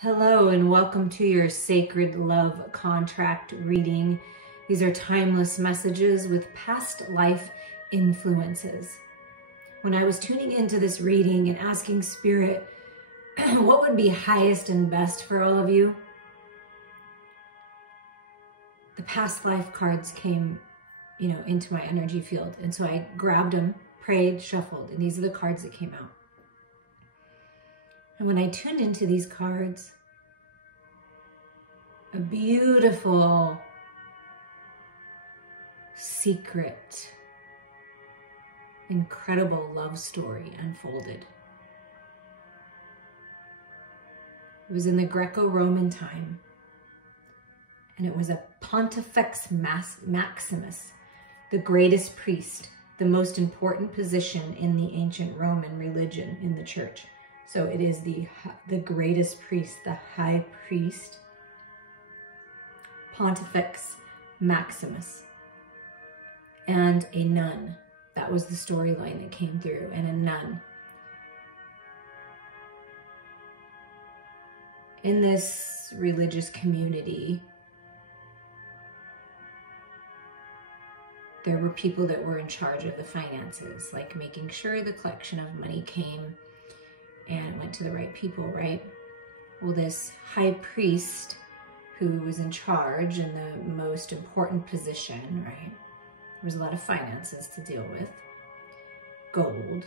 Hello and welcome to your Sacred Love Contract reading. These are timeless messages with past life influences. When I was tuning into this reading and asking Spirit what would be highest and best for all of you, the past life cards came, into my energy field. And so I grabbed them, prayed, shuffled, and these are the cards that came out. And when I tuned into these cards, a beautiful, secret, incredible love story unfolded. It was in the Greco-Roman time, and it was a Pontifex Maximus, the greatest priest, the most important position in the ancient Roman religion in the church. So it is the greatest priest, the high priest, Pontifex Maximus, and a nun. That was the storyline that came through, and a nun. In this religious community, there were people that were in charge of the finances, like making sure the collection of money came and went to the right people, right? Well, this high priest who was in charge in the most important position, right? There was a lot of finances to deal with. Gold,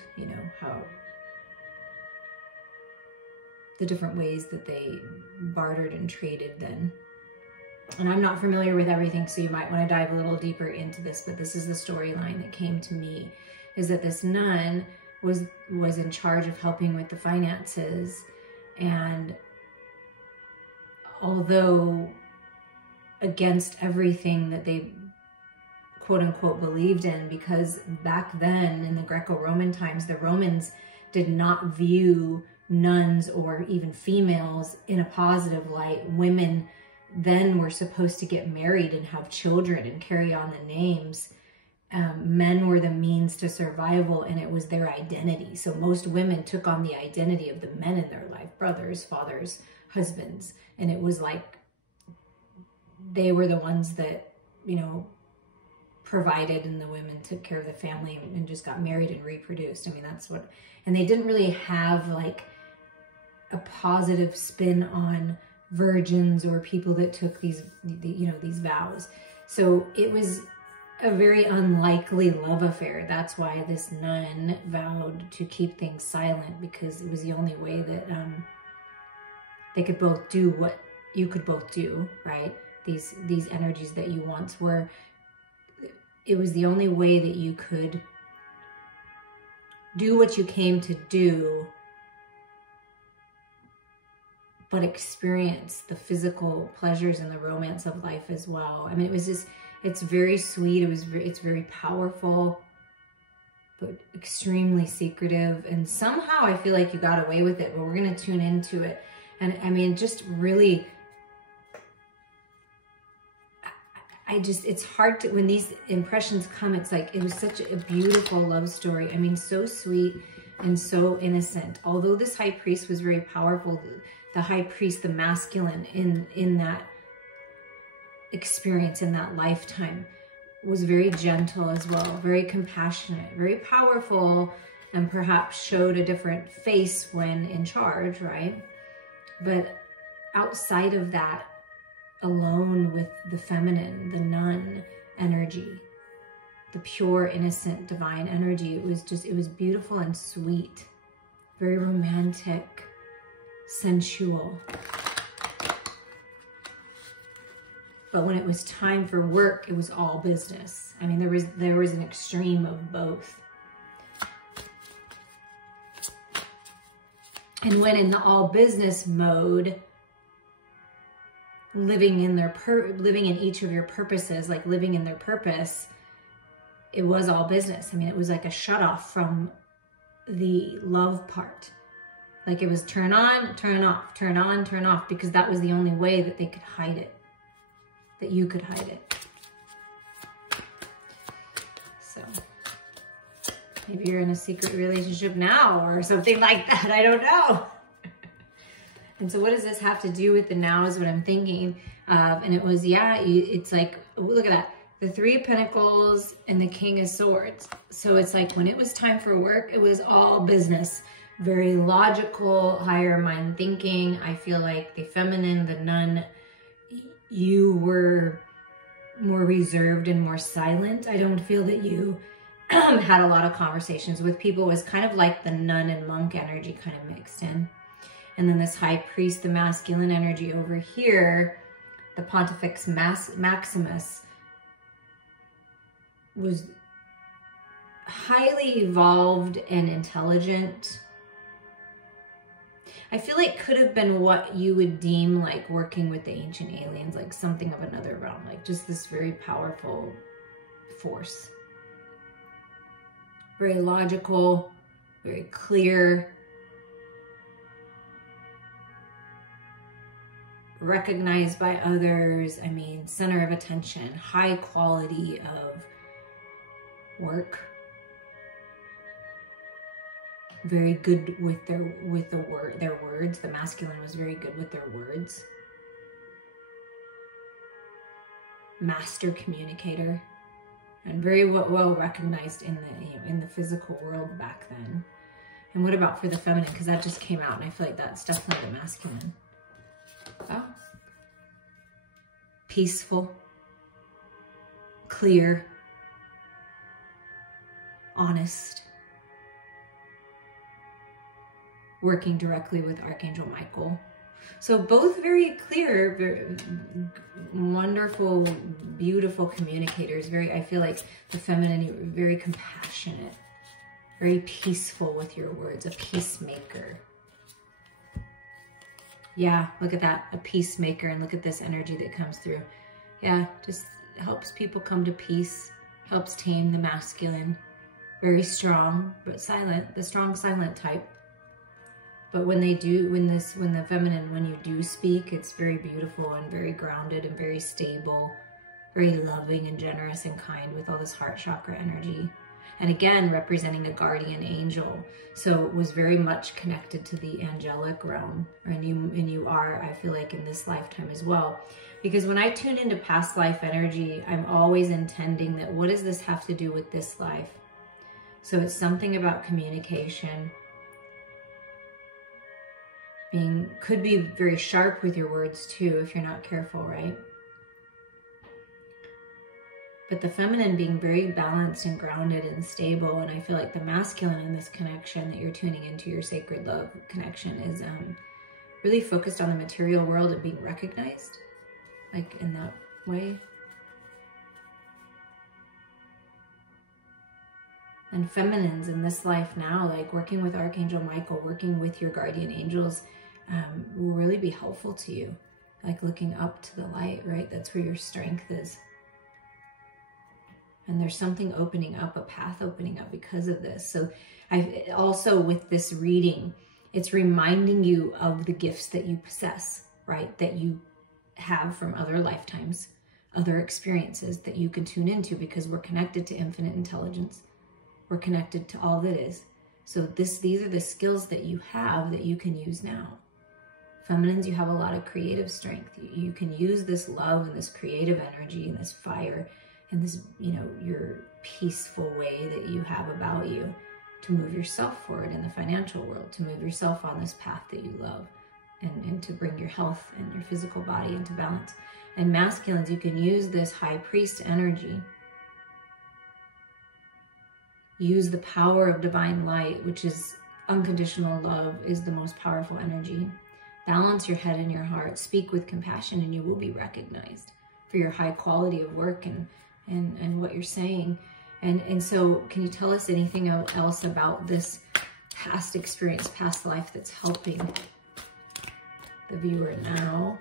how the different ways that they bartered and traded then. And I'm not familiar with everything, so you might want to dive a little deeper into this, but this is the storyline that came to me, is that this nun was in charge of helping with the finances. And although against everything that they quote unquote believed in, because back then in the Greco-Roman times, the Romans did not view nuns or even females in a positive light. Women then were supposed to get married and have children and carry on the names. Men were the means to survival, and it was their identity. So most women took on the identity of the men in their life, brothers, fathers, husbands. And it was like they were the ones that, provided, and the women took care of the family and just got married and reproduced. I mean, that's what, and they didn't really have like a positive spin on virgins or people that took these vows. So it was a very unlikely love affair. That's why this nun vowed to keep things silent, because it was the only way that they could both do what you could both do, right? These energies that you once were, it was the only way that you could do what you came to do, but experience the physical pleasures and the romance of life as well. I mean, it was just, it's very sweet. It's very powerful, but extremely secretive. And somehow I feel like you got away with it, but we're going to tune into it. And I mean, just really, it's hard to, when these impressions come, it's like, it was such a beautiful love story. I mean, so sweet and so innocent. Although this high priest was very powerful, the high priest, the masculine in that experience, in that lifetime, was very gentle as well, very compassionate, very powerful, and perhaps showed a different face when in charge, right? But outside of that, alone with the feminine, the nun energy, the pure, innocent, divine energy, it was beautiful and sweet, very romantic, sensual. But when it was time for work, it was all business. I mean, there was an extreme of both. And when in the all business mode, living in each of your purposes, like living in their purpose, it was all business. I mean, it was like a shut off from the love part. Like it was turn on, turn off, turn on, turn off, because that was the only way that they could hide it, that you could hide it. So maybe you're in a secret relationship now or something like that. I don't know. And so what does this have to do with the now is what I'm thinking of. And it was, yeah, it's like, look at that. The Three of Pentacles and the King of Swords. So it's like when it was time for work, it was all business. Very logical, higher mind thinking. I feel like the feminine, the nun, you were more reserved and more silent. I don't feel that you had a lot of conversations with people. It was kind of like the nun and monk energy kind of mixed in. And then this high priest, the masculine energy over here, the Pontifex Maximus, was highly evolved and intelligent. I feel like could have been what you would deem like working with the ancient aliens, like something of another realm, like just this very powerful force. Very logical, very clear, recognized by others. I mean, center of attention, high quality of work. Very good with their words. The masculine was very good with their words. Master communicator, and very well recognized in the in the physical world back then. And what about for the feminine? Because that just came out, and I feel like that's definitely the masculine. Oh, peaceful, clear, honest. Working directly with Archangel Michael. So both very clear, very wonderful, beautiful communicators. I feel like the feminine, you were very compassionate, very peaceful with your words, a peacemaker. Yeah, look at that, a peacemaker, and look at this energy that comes through. Yeah, just helps people come to peace, helps tame the masculine. Very strong, but silent, the strong silent type. But when they do, when the feminine, when you do speak, it's very beautiful and very grounded and very stable, very loving and generous and kind with all this heart chakra energy. And again, representing a guardian angel. So it was very much connected to the angelic realm. And you are, I feel like, in this lifetime as well. Because when I tune into past life energy, I'm always intending that, what does this have to do with this life? So it's something about communication. Could be very sharp with your words too, if you're not careful, right? But the feminine being very balanced and grounded and stable, and I feel like the masculine in this connection that you're tuning into, your sacred love connection, is really focused on the material world and being recognized, like in that way. And feminines in this life now, like working with Archangel Michael, working with your guardian angels, will really be helpful to you. Like looking up to the light, right? That's where your strength is. And there's something opening up, a path opening up because of this. So I also, with this reading, it's reminding you of the gifts that you possess, right? That you have from other lifetimes, other experiences that you can tune into, because we're connected to infinite intelligence. We're connected to all that is. So these are the skills that you have that you can use now. Feminines, you have a lot of creative strength. You can use this love and this creative energy and this fire and this, your peaceful way that you have about you to move yourself forward in the financial world, to move yourself on this path that you love, and to bring your health and your physical body into balance. And masculines, you can use this high priest energy. Use the power of divine light, which is unconditional love, is the most powerful energy. Balance your head and your heart. Speak with compassion, and you will be recognized for your high quality of work and what you're saying. And so can you tell us anything else about this past experience, past life, that's helping the viewer now?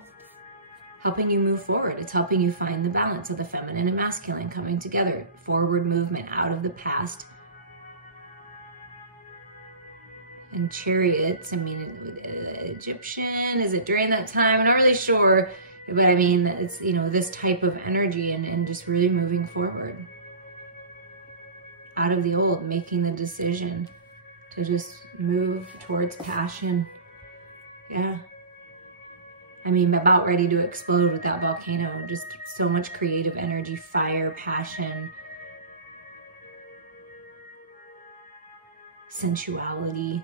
Helping you move forward. It's helping you find the balance of the feminine and masculine coming together. Forward movement out of the past. And chariots, I mean, Egyptian, is it during that time? I'm not really sure, but I mean, it's, this type of energy and just really moving forward. Out of the old, making the decision to just move towards passion. Yeah. I mean, about ready to explode with that volcano. Just so much creative energy, fire, passion, sensuality,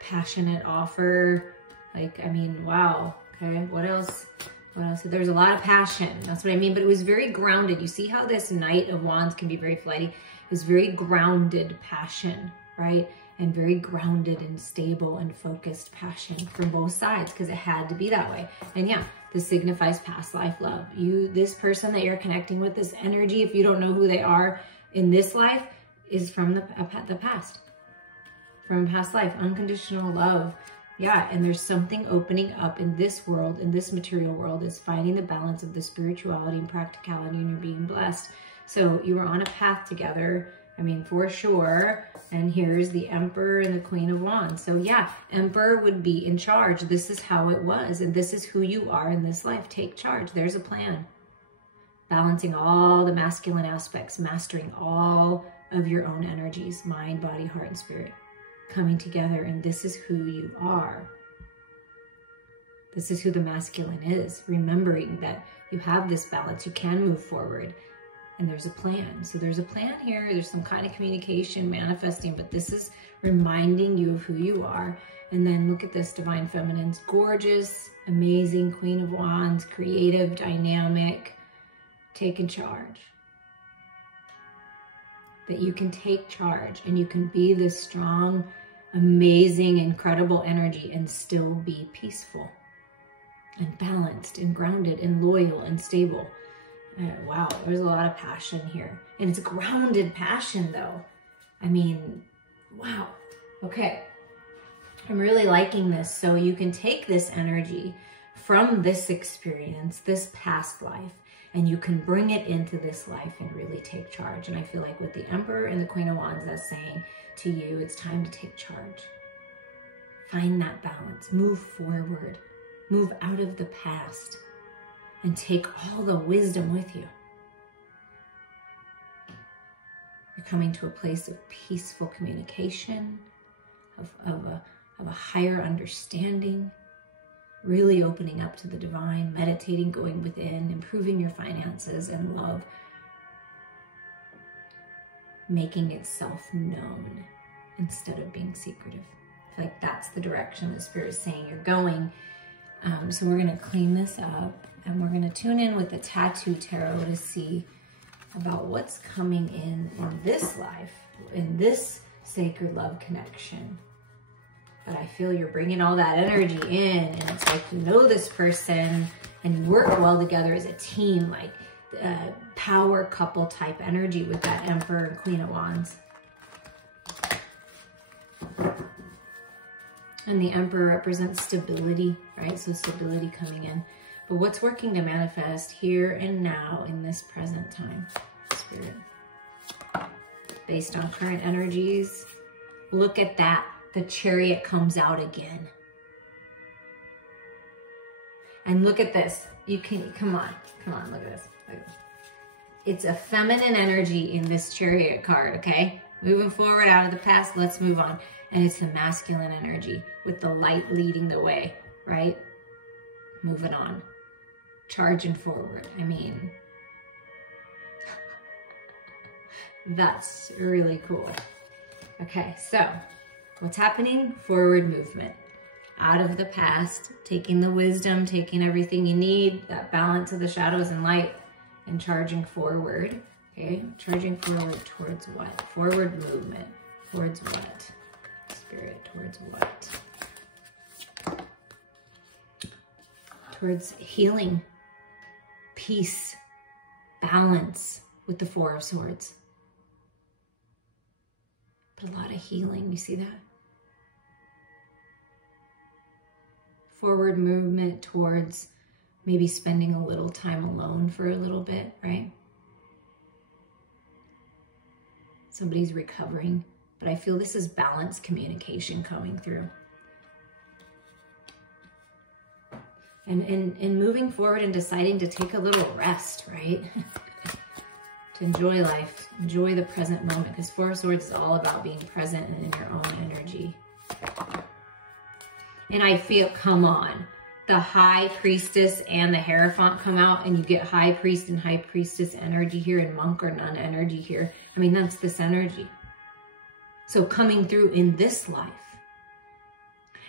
passionate offer. Like, I mean, wow. Okay, what else? What else? There's a lot of passion. That's what I mean. But it was very grounded. You see how this Knight of Wands can be very flighty? It was very grounded passion, right? And very grounded and stable and focused passion from both sides, because it had to be that way. And yeah, this signifies past life love. This person that you're connecting with, this energy, if you don't know who they are in this life, is from the past, from past life, unconditional love. Yeah, and there's something opening up in this world, in this material world, is finding the balance of the spirituality and practicality, and you're being blessed. So you were on a path together, I mean, for sure. And here's the Emperor and the Queen of Wands. So yeah, Emperor would be in charge. This is how it was, and this is who you are in this life. Take charge. There's a plan. Balancing all the masculine aspects, mastering all of your own energies, mind, body, heart, and spirit, coming together, and this is who you are. This is who the masculine is, remembering that you have this balance, you can move forward, and there's a plan. So there's a plan here, there's some kind of communication, manifesting, but this is reminding you of who you are. And then look at this, Divine Feminine's gorgeous, amazing Queen of Wands, creative, dynamic, taking charge. That you can take charge and you can be this strong, amazing, incredible energy and still be peaceful and balanced and grounded and loyal and stable. Wow, there's a lot of passion here. And it's a grounded passion though. I mean, wow. Okay, I'm really liking this. So you can take this energy from this experience, this past life, and you can bring it into this life and really take charge. And I feel like with the Emperor and the Queen of Wands, that's saying to you, it's time to take charge. Find that balance, move forward, move out of the past, and take all the wisdom with you. You're coming to a place of peaceful communication, of a higher understanding, really opening up to the divine, meditating, going within, improving your finances and love, making itself known instead of being secretive. I feel like that's the direction the Spirit is saying you're going. So we're going to clean this up, and we're going to tune in with the Tattoo Tarot to see about what's coming in this life, in this sacred love connection. But I feel you're bringing all that energy in, and it's like you know this person and you work well together as a team, like power couple type energy with that Emperor and Queen of Wands. And the Emperor represents stability, right? So stability coming in. But what's working to manifest here and now in this present time, Spirit? Based on current energies, look at that. The Chariot comes out again. And look at this. You can, come on, look at this. Look at this. It's a feminine energy in this Chariot card, okay? Moving forward out of the past, let's move on. And it's a masculine energy with the light leading the way, right? Moving on. Charging forward. I mean, that's really cool. Okay, so what's happening? Forward movement. Out of the past, taking the wisdom, taking everything you need, that balance of the shadows and light, and charging forward. Okay, charging forward towards what? Forward movement. Towards what? Spirit, towards what? Towards healing, peace, balance with the Four of Swords. But a lot of healing, you see that? Forward movement towards maybe spending a little time alone for a little bit, right? Somebody's recovering, but I feel this is balanced communication coming through. And moving forward and deciding to take a little rest, right? To enjoy life, enjoy the present moment, because Four of Swords is all about being present and in your own energy. And I feel, come on, the High Priestess and the Hierophant come out, and you get High Priest and High Priestess energy here, and Monk or Nun energy here. I mean, that's this energy. So coming through in this life.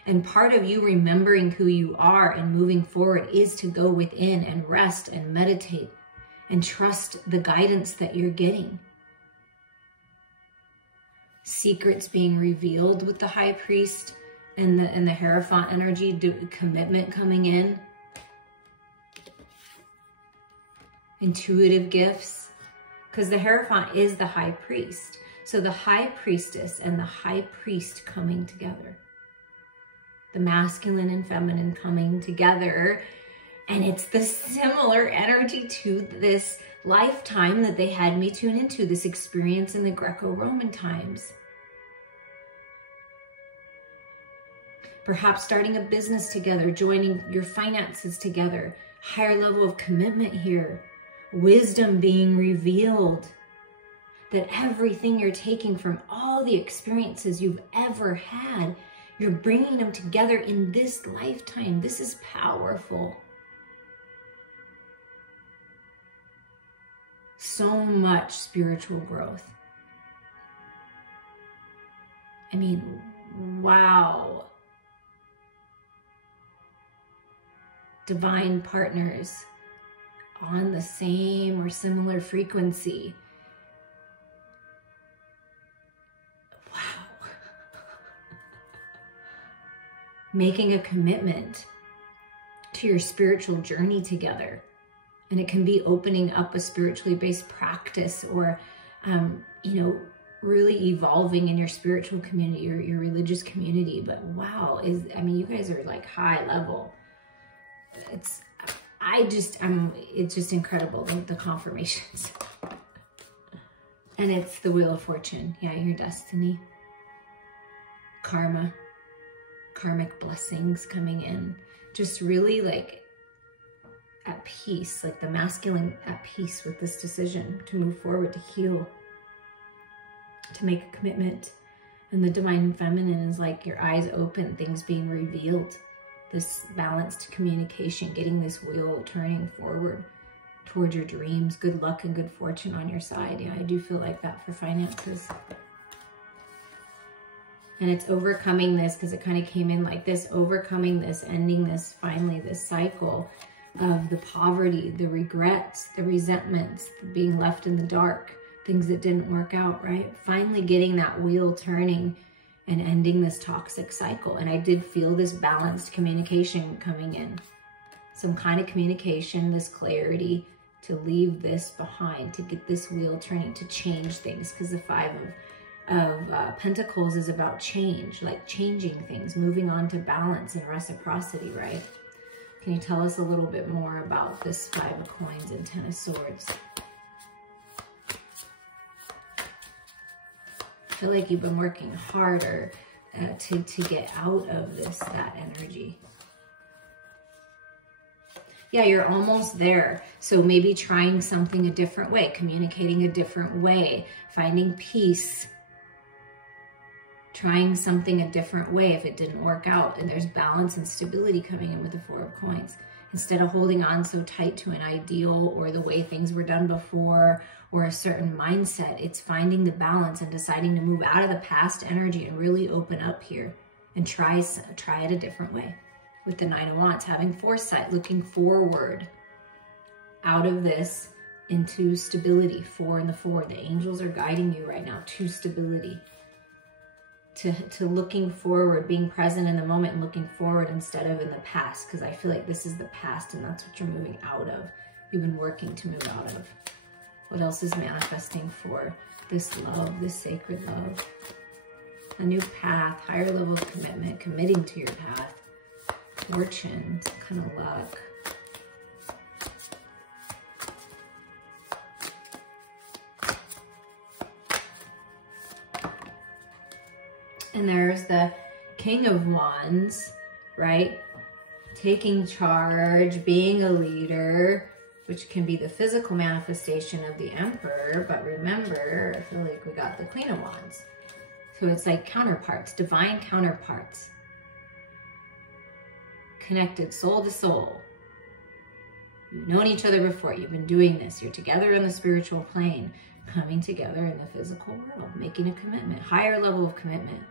And part of you remembering who you are and moving forward is to go within and rest and meditate and trust the guidance that you're getting. Secrets being revealed with the High Priest and the Hierophant energy, commitment coming in. Intuitive gifts. Because the Hierophant is the High Priest. So the High Priestess and the High Priest coming together. The masculine and feminine coming together. And it's the similar energy to this lifetime that they had me tune into, this experience in the Greco-Roman times. Perhaps starting a business together, joining your finances together, higher level of commitment here, wisdom being revealed, that everything you're taking from all the experiences you've ever had, you're bringing them together in this lifetime. This is powerful. So much spiritual growth. I mean, wow. Divine partners on the same or similar frequency. Wow. Making a commitment to your spiritual journey together. And it can be opening up a spiritually based practice, or, you know, really evolving in your spiritual community, your religious community. But wow, I mean, you guys are like high level. It's just incredible, the confirmations. And it's the Wheel of Fortune. Yeah, your destiny. Karma. Karmic blessings coming in. Just really like at peace, like the masculine at peace with this decision to move forward, to heal, to make a commitment. And the divine feminine is like your eyes open, things being revealed. This balanced communication, getting this wheel turning forward towards your dreams. Good luck and good fortune on your side. Yeah, I do feel like that for finances. And it's overcoming this, because it kind of came in like this, overcoming this, ending this, finally, this cycle of the poverty, the regrets, the resentments, the being left in the dark, things that didn't work out, right? Finally getting that wheel turning and ending this toxic cycle. And I did feel this balanced communication coming in. Some kind of communication, this clarity to leave this behind, to get this wheel turning, to change things. Because the Five of Pentacles is about change, like changing things, moving on to balance and reciprocity, right? Can you tell us a little bit more about this Five of Coins and Ten of Swords? I feel like you've been working harder to get out of that energy. Yeah, you're almost there. So maybe trying something a different way, communicating a different way, finding peace, trying something a different way if it didn't work out. And there's balance and stability coming in with the Four of Coins. Instead of holding on so tight to an ideal or the way things were done before, or a certain mindset, it's finding the balance and deciding to move out of the past energy and really open up here and try it a different way. With the Nine of Wands, having foresight, looking forward out of this into stability. 4 and the 4. The angels are guiding you right now to stability, to looking forward, being present in the moment and looking forward instead of in the past, because I feel like this is the past and that's what you're moving out of. You've been working to move out of. What else is manifesting for this love, this sacred love? A new path, higher level of commitment, committing to your path. Fortune, kind of luck. And there's the King of Wands, right? Taking charge, being a leader, which can be the physical manifestation of the Emperor. But remember, I feel like we got the Queen of Wands. So it's like counterparts, divine counterparts. Connected soul to soul. You've known each other before. You've been doing this. You're together in the spiritual plane, coming together in the physical world, making a commitment, higher level of commitment.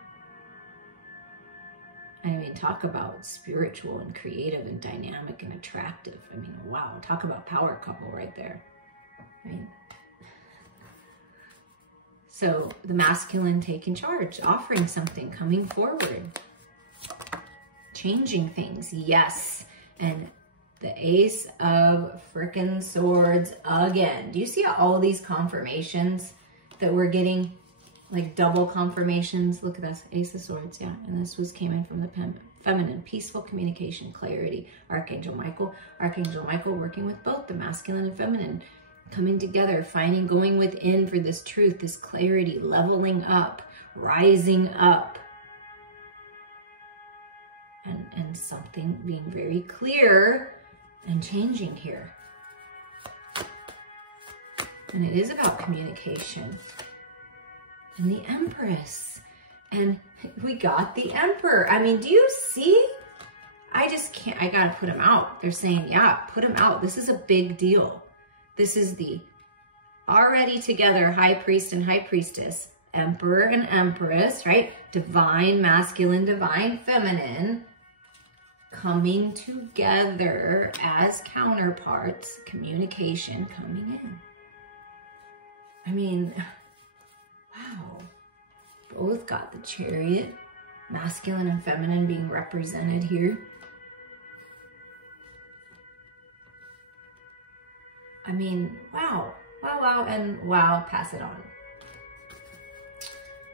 I mean, talk about spiritual and creative and dynamic and attractive. I mean, wow, talk about power couple right there. I mean, so the masculine taking charge, offering something, coming forward, changing things, yes. And the Ace of frickin' Swords again. Do you see all these confirmations that we're getting? Like double confirmations. Look at this, Ace of Swords, yeah. And this came in from the feminine, peaceful communication, clarity. Archangel Michael working with both the masculine and feminine, coming together, finding, going within for this truth, this clarity, leveling up, rising up. And something being very clear and changing here. And it is about communication. And the Empress. And we got the Emperor. I mean, do you see? I just can't, I gotta put him out. They're saying, yeah, put him out. This is a big deal. This is the already together High Priest and High Priestess, Emperor and Empress, right? Divine masculine, divine feminine, coming together as counterparts, communication coming in. I mean, wow. Both got the Chariot, masculine and feminine being represented here. I mean, wow, wow, wow, and wow, pass it on.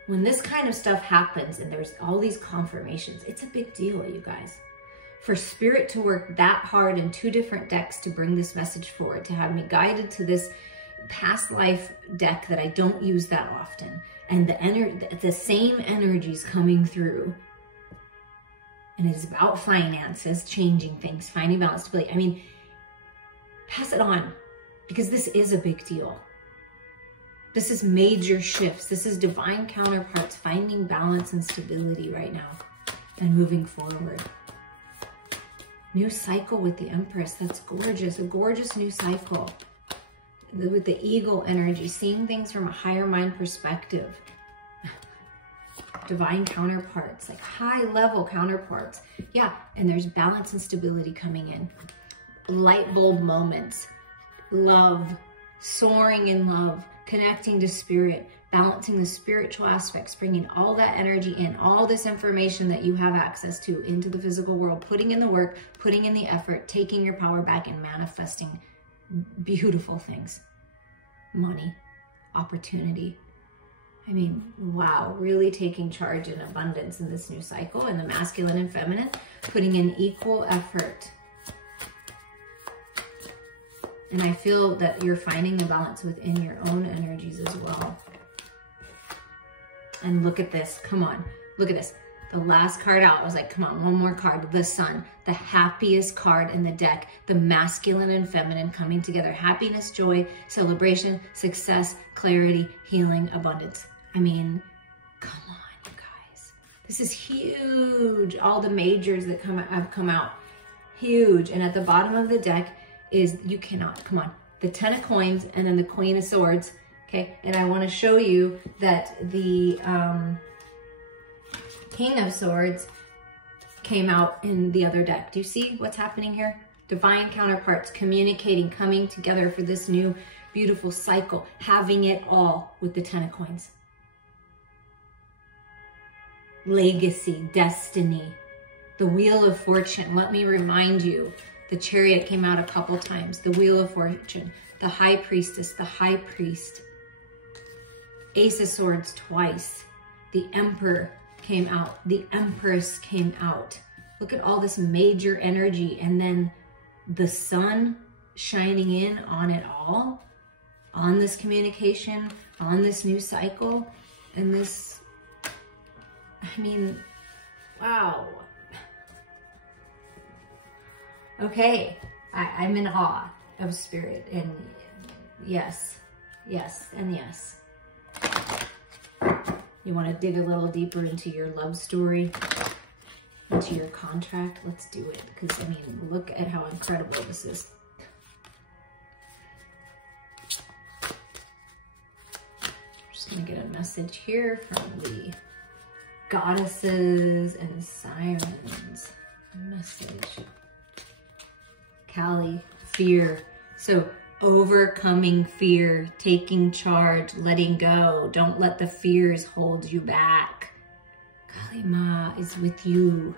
When this kind of stuff happens and there's all these confirmations, it's a big deal, you guys. For Spirit to work that hard in 2 different decks to bring this message forward, to have me guided to this past life deck that I don't use that often, and the same energies coming through, and it is about finances, changing things, finding balance, stability. I mean, pass it on, because this is a big deal. This is major shifts. This is divine counterparts finding balance and stability right now and moving forward. New cycle with the Empress. That's gorgeous. A gorgeous new cycle. With the eagle energy, seeing things from a higher mind perspective. Divine counterparts, like high level counterparts. Yeah, and there's balance and stability coming in. Light bulb moments. Love, soaring in love, connecting to spirit, balancing the spiritual aspects, bringing all that energy in, all this information that you have access to into the physical world, putting in the work, putting in the effort, taking your power back and manifesting beautiful things. Money, opportunity. I mean, wow, really taking charge in abundance in this new cycle, and the masculine and feminine putting in equal effort. And I feel that you're finding the balance within your own energies as well. And look at this, come on, look at this. The last card out, I was like, come on, one more card. The Sun, the happiest card in the deck. The masculine and feminine coming together. Happiness, joy, celebration, success, clarity, healing, abundance. I mean, come on, you guys. This is huge. All the majors that have come out, huge. And at the bottom of the deck is, you cannot, come on, the 10 of coins and then the Queen of Swords. Okay, and I want to show you that the King of Swords came out in the other deck. Do you see what's happening here? Divine counterparts communicating, coming together for this new beautiful cycle, having it all with the 10 of coins. Legacy, destiny, the Wheel of Fortune. Let me remind you, the Chariot came out a couple times. The Wheel of Fortune, the High Priestess, the High Priest. Ace of Swords twice. The Emperor came out. The Empress came out. Look at all this major energy, and then the Sun shining in on it all, on this communication, on this new cycle, and this, I mean, wow. Okay, I'm in awe of Spirit, and yes, yes, and yes. You want to dig a little deeper into your love story, into your contract. Let's do it, because I mean, look at how incredible this is. Just gonna get a message here from the goddesses and sirens. Message. Kali, fear. So overcoming fear, taking charge, letting go. Don't let the fears hold you back. Kali Ma is with you,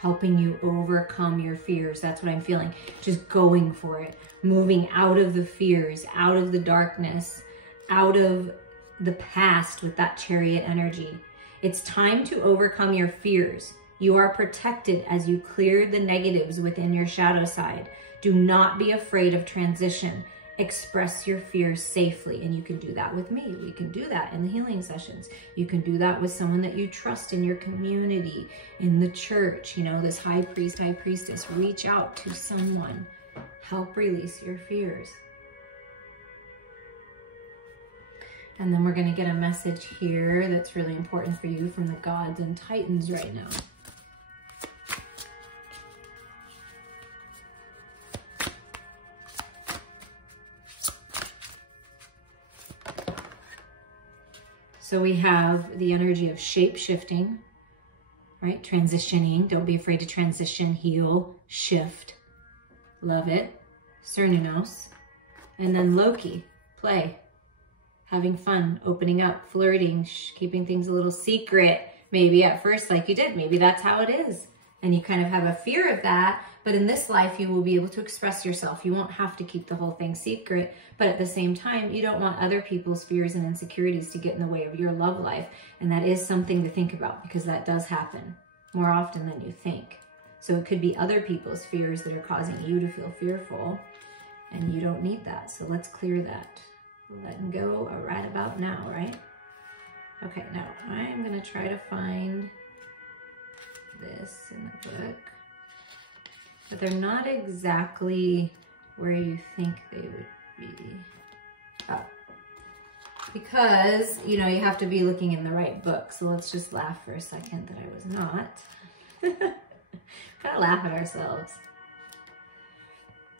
helping you overcome your fears. That's what I'm feeling. Just going for it. Moving out of the fears, out of the darkness, out of the past with that Chariot energy. It's time to overcome your fears. You are protected as you clear the negatives within your shadow side. Do not be afraid of transition. Express your fears safely. And you can do that with me. We can do that in the healing sessions. You can do that with someone that you trust in your community, in the church. You know, this high priest, high priestess. Reach out to someone. Help release your fears. And then we're going to get a message here that's really important for you from the gods and titans right now. So we have the energy of shape-shifting, right? Transitioning. Don't be afraid to transition, heal, shift. Love it. Cernunnos. And then Loki, play. Having fun, opening up, flirting, keeping things a little secret. Maybe at first, like you did, maybe that's how it is. And you kind of have a fear of that, but in this life, you will be able to express yourself. You won't have to keep the whole thing secret, but at the same time, you don't want other people's fears and insecurities to get in the way of your love life. And that is something to think about, because that does happen more often than you think. So it could be other people's fears that are causing you to feel fearful, and you don't need that. So let's clear that. Letting go right about now, right? Okay, now I'm gonna try to find this in the book, but they're not exactly where you think they would be. Oh, because, you know, you have to be looking in the right book. So let's just laugh for a second that I was not. Gotta laugh at ourselves.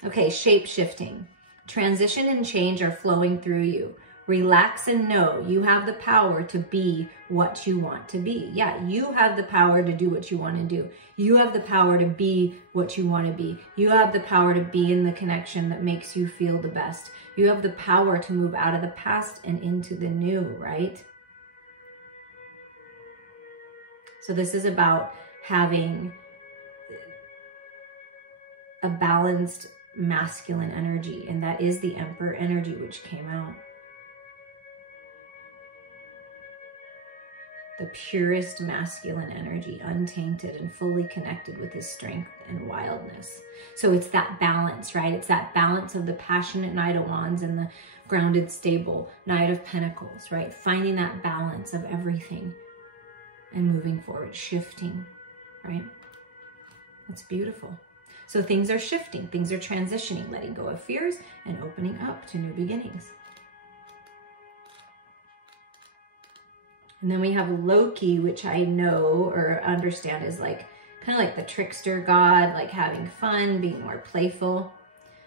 Okay, shape-shifting. Transition and change are flowing through you. Relax and know you have the power to be what you want to be. Yeah, you have the power to do what you want to do. You have the power to be what you want to be. You have the power to be in the connection that makes you feel the best. You have the power to move out of the past and into the new, right? So this is about having a balanced masculine energy, and that is the Emperor energy which came out. The purest masculine energy, untainted and fully connected with his strength and wildness. So it's that balance, right? It's that balance of the passionate Knight of Wands and the grounded, stable Knight of Pentacles, right? Finding that balance of everything and moving forward, shifting, right? That's beautiful. So things are shifting, things are transitioning, letting go of fears and opening up to new beginnings. And then we have Loki, which I know or understand is like kind of like the trickster god, like having fun, being more playful.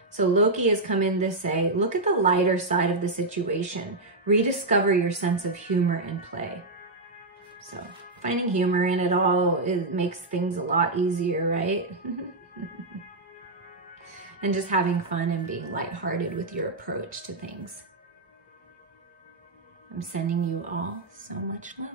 So Loki has come in to say, look at the lighter side of the situation. Rediscover your sense of humor and play. So finding humor in it all, it makes things a lot easier, right? And just having fun and being lighthearted with your approach to things. I'm sending you all so much love.